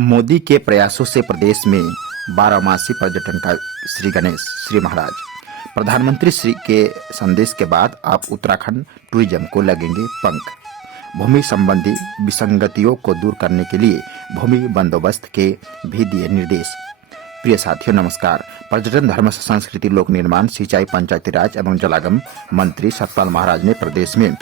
मोदी के प्रयासों से प्रदेश में बारहमासी पर्यटन का श्री गणेश श्री महाराज। प्रधानमंत्री श्री के संदेश के बाद अब उत्तराखंड टूरिज्म को लगेंगे पंख। भूमि संबंधी विसंगतियों को दूर करने के लिए भूमि बंदोबस्त के भी दिए निर्देश। प्रिय साथियों नमस्कार। पर्यटन, धर्म, संस्कृति, लोक निर्माण, सिंचाई, पंचायती राज एवं जलागम मंत्री सतपाल महाराज ने प्रदेश में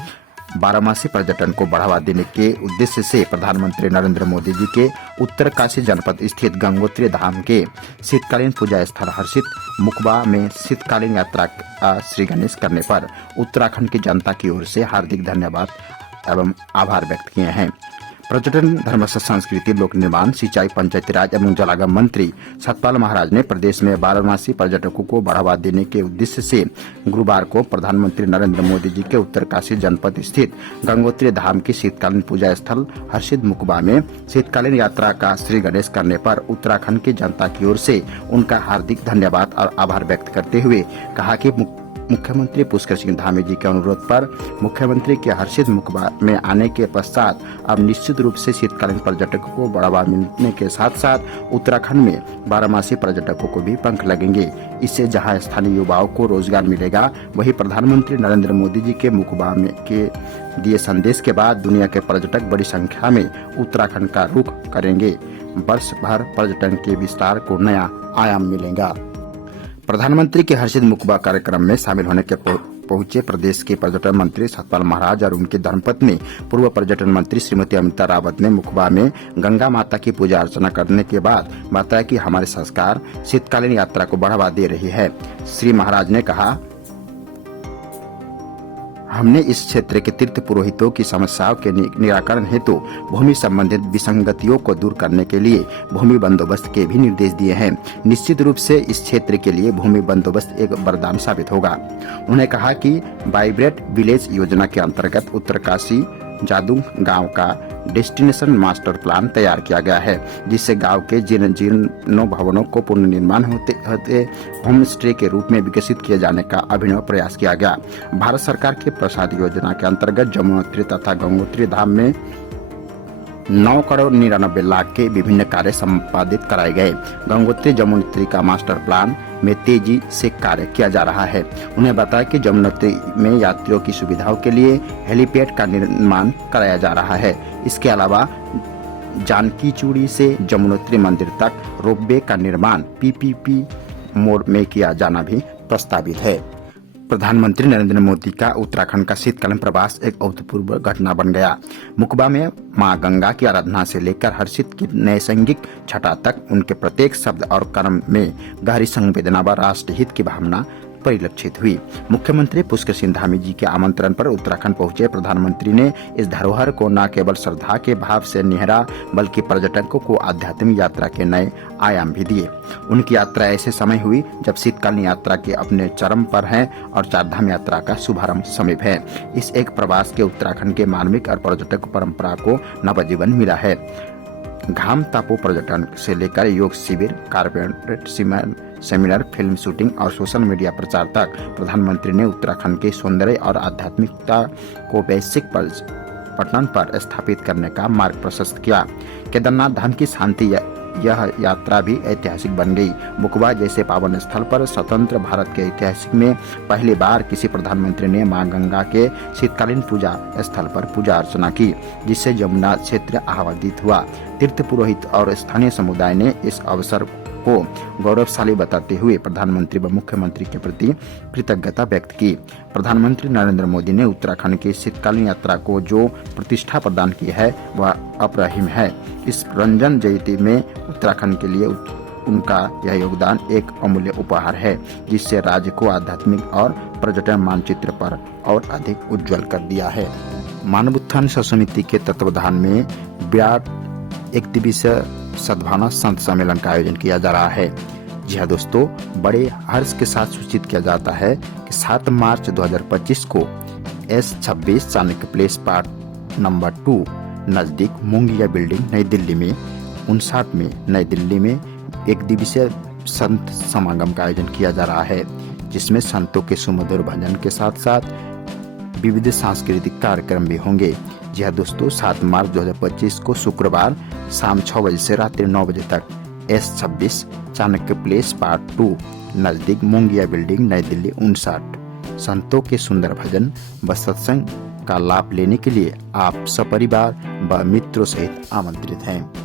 बारहमासी पर्यटन को बढ़ावा देने के उद्देश्य से प्रधानमंत्री नरेंद्र मोदी जी के उत्तरकाशी जनपद स्थित गंगोत्री धाम के शीतकालीन पूजा स्थल हर्षित मुकबा में शीतकालीन यात्रा का श्री गणेश करने पर उत्तराखंड की जनता की ओर से हार्दिक धन्यवाद एवं आभार व्यक्त किए हैं। पर्यटन, धर्म, संस्कृति, लोक निर्माण, सिंचाई, पंचायती राज एवं जलागम मंत्री सतपाल महाराज ने प्रदेश में बारहमासी पर्यटकों को बढ़ावा देने के उद्देश्य से गुरुवार को प्रधानमंत्री नरेंद्र मोदी जी के उत्तरकाशी जनपद स्थित गंगोत्री धाम की शीतकालीन पूजा स्थल हर्षित मुकबा में शीतकालीन यात्रा का श्री गणेश करने पर उत्तराखंड की जनता की ओर से उनका हार्दिक धन्यवाद और आभार व्यक्त करते हुए कहा कि मुख्यमंत्री पुष्कर सिंह धामी जी के अनुरोध पर मुख्यमंत्री के हर्षित मुकबा में आने के पश्चात अब निश्चित रूप से शीतकालीन पर्यटकों को बढ़ावा मिलने के साथ साथ उत्तराखंड में बारहमासी पर्यटकों को भी पंख लगेंगे। इससे जहां स्थानीय युवाओं को रोजगार मिलेगा, वहीं प्रधानमंत्री नरेंद्र मोदी जी के मुकबा में के दिए संदेश के बाद दुनिया के पर्यटक बड़ी संख्या में उत्तराखंड का रुख करेंगे। वर्ष भर पर्यटन के विस्तार को नया आयाम मिलेगा। प्रधानमंत्री के हर्षित मुकबा कार्यक्रम में शामिल होने के पहुंचे प्रदेश के पर्यटन मंत्री सतपाल महाराज और उनकी धर्मपत्नी पूर्व पर्यटन मंत्री श्रीमती अमिता रावत ने मुकबा में गंगा माता की पूजा अर्चना करने के बाद बताया कि हमारे संस्कार शीतकालीन यात्रा को बढ़ावा दे रही है। श्री महाराज ने कहा, हमने इस क्षेत्र के तीर्थ पुरोहितों की समस्याओं के निराकरण हेतु भूमि संबंधित विसंगतियों को दूर करने के लिए भूमि बंदोबस्त के भी निर्देश दिए हैं। निश्चित रूप से इस क्षेत्र के लिए भूमि बंदोबस्त एक वरदान साबित होगा। उन्होंने कहा कि वाइब्रेंट विलेज योजना के अंतर्गत उत्तरकाशी जादूंग गांव का डेस्टिनेशन मास्टर प्लान तैयार किया गया है, जिससे गांव के जीर्ण भवनों को पुनर्निर्माण होते होम स्टे के रूप में विकसित किए जाने का अभिनव प्रयास किया गया। भारत सरकार की प्रसाद योजना के अंतर्गत जमुनोत्री तथा गंगोत्री धाम में 9,99,00,000 के विभिन्न कार्य संपादित कराए गए। गंगोत्री जमुनोत्री का मास्टर प्लान में तेजी से कार्य किया जा रहा है। उन्हें बताया कि जमुनोत्री में यात्रियों की सुविधाओं के लिए हेलीपैड का निर्माण कराया जा रहा है। इसके अलावा जानकी चूड़ी से जमुनोत्री मंदिर तक रोपवे का निर्माण पीपीपी मोड में किया जाना भी प्रस्तावित है। प्रधानमंत्री नरेंद्र मोदी का उत्तराखंड का शीतकालीन प्रवास एक अभूतपूर्व घटना बन गया। मुकबा में मां गंगा की आराधना से लेकर हर्षित की नैसर्गिक छटा तक उनके प्रत्येक शब्द और कर्म में गहरी संवेदना व राष्ट्रहित की भावना परिलक्षित हुई। मुख्यमंत्री पुष्कर सिंह धामी जी के आमंत्रण पर उत्तराखंड पहुंचे प्रधानमंत्री ने इस धरोहर को न केवल श्रद्धा के भाव से निहरा, बल्कि पर्यटकों को आध्यात्मिक यात्रा के नए आयाम भी दिए। उनकी यात्रा ऐसे समय हुई जब शीतकालीन यात्रा के अपने चरम पर है और चारधाम यात्रा का शुभारंभ समीप है। इस एक प्रवास के उत्तराखंड के मार्मिक और पर्यटक परंपरा को नवजीवन मिला है। घाम तापो पर्यटन से लेकर योग शिविर, कारपेट सेमिनार, फिल्म शूटिंग और सोशल मीडिया प्रचार तक प्रधानमंत्री ने उत्तराखंड के सौंदर्य और आध्यात्मिकता को वैश्विक पटल पर स्थापित करने का मार्ग प्रशस्त किया। केदारनाथ धाम की शांति यह यात्रा भी ऐतिहासिक बन गई। मुकबा जैसे पावन स्थल पर स्वतंत्र भारत के इतिहास में पहली बार किसी प्रधानमंत्री ने मां गंगा के शीतकालीन पूजा स्थल पर पूजा अर्चना की, जिससे यमुना क्षेत्र आह्लादित हुआ। तीर्थ पुरोहित और स्थानीय समुदाय ने इस अवसर को गौरवशाली बताते हुए प्रधानमंत्री व मुख्यमंत्री के प्रति कृतज्ञता व्यक्त की। प्रधानमंत्री नरेंद्र मोदी ने उत्तराखंड की शीतकालीन यात्रा को जो प्रतिष्ठा प्रदान की है वह अपरिसीम है। इस रंजन जयंती में उत्तराखंड के लिए उनका यह योगदान एक अमूल्य उपहार है, जिससे राज्य को आध्यात्मिक और पर्यटन मानचित्र पर और अधिक उज्जवल कर दिया है। मानव उत्थान समिति के तत्वावधान में विराट एक दिवसीय सद्भावना संत सम्मेलन का आयोजन किया जा रहा है। जी हाँ दोस्तों, बड़े हर्ष के साथ सूचित किया जाता है कि 7 मार्च 2025 को S26 Chanakya place part number 2 नजदीक मुंगिया बिल्डिंग नई दिल्ली में 59 में नई दिल्ली में एक दिवसीय संत समागम का आयोजन किया जा रहा है, जिसमें संतों के सुमधुर भजन के साथ साथ विविध सांस्कृतिक कार्यक्रम भी होंगे। जी हाँ दोस्तों, 7 मार्च 2025 को शुक्रवार शाम 6 बजे से रात्रि 9 बजे तक S26 चाणक्य प्लेस पार्ट 2 नजदीक मुंगिया बिल्डिंग, नई दिल्ली 59। संतों के सुंदर भजन व सत्संग का लाभ लेने के लिए आप सपरिवार व मित्रों सहित आमंत्रित हैं।